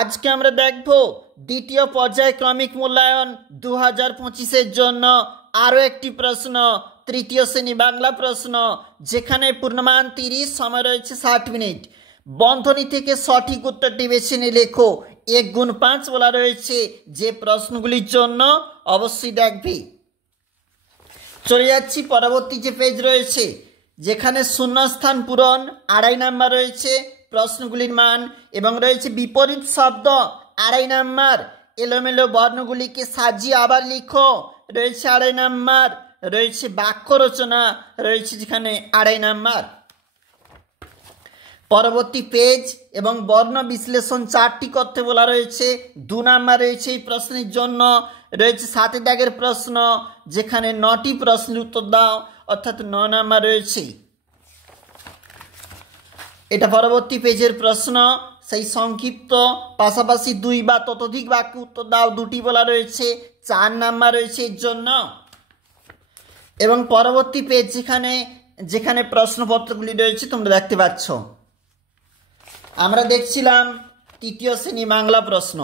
আজকে আমরা দেখব দ্বিতীয় পর্যায়ক্রমিক মূল্যায়ন 2025-এর জন্য আরও একটি প্রশ্ন, তৃতীয় শ্রেণী বাংলা প্রশ্ন, যেখানে পূর্ণমান 30, সময় রয়েছে 60 মিনিট। বন্ধনী থেকে সঠিক উত্তরটি বেছে নিয়ে লেখো। 1 গুণ 5 বলা রয়েছে। যে প্রশ্নগুলির জন্য অবশ্যই দেখবি। চলে যাচ্ছি পরবর্তী যে পেজ রয়েছে, যেখানে শূন্যস্থান পূরণ 2.5 নাম্বার রয়েছে, প্রশ্নগুলির মান এবং রয়েছে বিপরীত শব্দ 2.5 নাম্বার, এলোমেলো বর্ণগুলিকে সাজিয়ে আবার লিখো রয়েছে 2.5 নাম্বার, রয়েছে বাক্য রচনা রয়েছে যেখানে 2.5 নাম্বার। পরবর্তী পেজ এবং বর্ণ বিশ্লেষণ 4টি করতে বলা রয়েছে, 2 নাম্বার রয়েছে এই প্রশ্নের জন্য। রয়েছে 7 দাগের প্রশ্ন, যেখানে 9টি প্রশ্নের উত্তর দাও, অর্থাৎ 9 নাম্বার রয়েছে। এটা পরবর্তী পেজের প্রশ্ন, সেই সংক্ষিপ্ত পাশাপাশি 2 বা ততোধিক বাক্য উত্তর দাও, 2টি বলা রয়েছে, 4 নাম্বার রয়েছে এর জন্য। এবং পরবর্তী পেজ যেখানে প্রশ্নপত্রগুলি রয়েছে তোমরা দেখতে পাচ্ছ। আমরা দেখছিলাম তৃতীয় শ্রেণী বাংলা প্রশ্ন।